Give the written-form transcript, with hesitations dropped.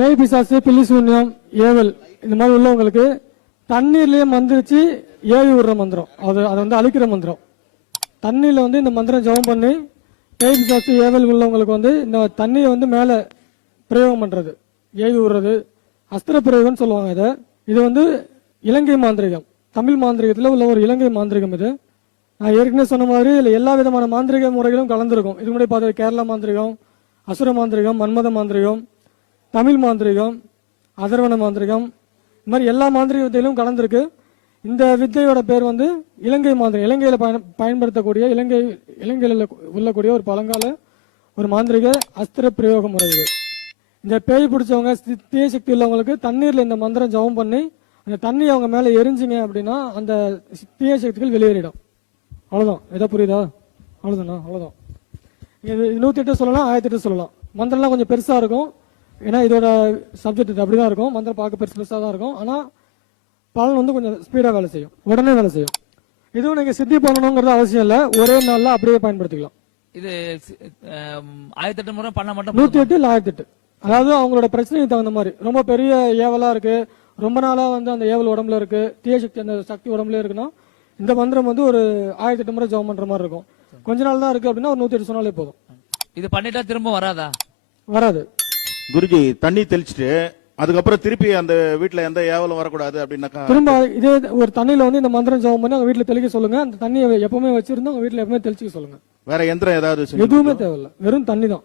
பேய் பிசாசு பில்லி சூன்யம் ஏவல் இந்த மாதிரி உள்ளவங்களுக்கு தண்ணீர்லயே மந்திரிச்சு ஏவி விடுற மந்திரம், அதை வந்து அழிக்கிற மந்திரம். தண்ணீர்ல வந்து இந்த மந்திரம் ஜெபம் பண்ணி பேய் பிசாசு ஏவல் உள்ளவங்களுக்கு வந்து இந்த தண்ணியை வந்து மேல பிரயோகம் பண்றது, ஏவி விடுறது, அஸ்திர பிரயோகம்னு சொல்லுவாங்க. இது வந்து இலங்கை மாந்திரிகம், தமிழ் மாந்திரிகத்துல உள்ள ஒரு இலங்கை மாந்திரிகம். இது நான் ஏற்கனவே சொன்ன மாதிரி இல்லை எல்லா விதமான மாந்திரிக முறைகளும் கலந்துருக்கும். இது முன்னாடி பார்த்த கேரளா மாந்திரிகம், அசுர மாந்திரிகம், மன்மத மாந்திரிகம், தமிழ் மாந்திரிகம், அதர்வன மாந்திரிகம், இந்த மாதிரி எல்லா மாந்திரிக வித்தையிலும் கலந்துருக்கு. இந்த வித்தையோட பேர் வந்து இலங்கை மாந்திரிகம். இலங்கையில பயன்படுத்தக்கூடிய இலங்கையில் உள்ளக்கூடிய ஒரு பழங்கால ஒரு மாந்திரிக அஸ்திர பிரயோக முறை இது. இந்த பேய் பிடிச்சவங்க தீய சக்தி உள்ளவங்களுக்கு தண்ணீர்ல இந்த மந்திரம் ஜெபம் பண்ணி அந்த தண்ணி அவங்க மேல எரிஞ்சிங்க அப்படின்னா அந்த தீய சக்திகள் வெளியேறிடும். அவ்வளவுதான். எதா புரியுதா? அவ்வளவுதானா? அவ்வளவுதான். இது 108 சொல்லலாம், 1008 சொல்லலாம். மந்திரம்லாம் கொஞ்சம் பெருசா இருக்கும், ஏன்னா இதோட சப்ஜெக்ட் அப்படிதான் இருக்கும். மந்திரம் பார்க்க பெருசா தான் இருக்கும், ஆனா பலன் வந்து கொஞ்சம் ஸ்பீடா வேலை செய்யும், உடனே வேலை செய்யும். இதுவும் நீங்க சித்தி பண்ணணுங்கிறது அவசியம் இல்ல, ஒரே நாள்ல அப்படியே பயன்படுத்திக்கலாம். இது 1008 முறை பண்ண மட்டும் 108 இல்ல 1008. அதாவது அவங்களோட பிரச்சனைக்கு தகுந்த மாதிரி. ரொம்ப பெரிய ஏவலா இருக்கு, ரொம்ப நாளா வந்து அந்த ஏவல் உடம்புல இருக்கு, தீய சக்தி அந்த சக்தி உடம்புல இருக்குன்னா இந்த மந்திரம் வந்து ஒரு 1008 முறை ஜெபம் பண்ற மாதிரி இருக்கும். கொஞ்ச நாள் தான் இருக்கு அப்படின்னா ஒரு 108 சொன்னாலே போதும். இது பண்ணிட்டா திரும்ப வராதா? வராது. குருஜி தண்ணி தெளிச்சுட்டு அதுக்கப்புறம் திருப்பி அந்த வீட்டுல எந்த ஏவலும் வரக்கூடாது அப்படின்னாக்கா திரும்ப இதே ஒரு தண்ணியில வந்து இந்த மந்திரம் ஜெபம் பண்ணி அவங்க வீட்டுல தெளிக்க சொல்லுங்க. அந்த தண்ணியை எப்பவுமே வச்சிருந்து அவங்க வீட்டுல எப்பவுமே தெளிச்சுக்க சொல்லுங்க. வேற எந்திரம் ஏதாவது எதுவுமே தேவையில்லை, வெறும் தண்ணி தான்.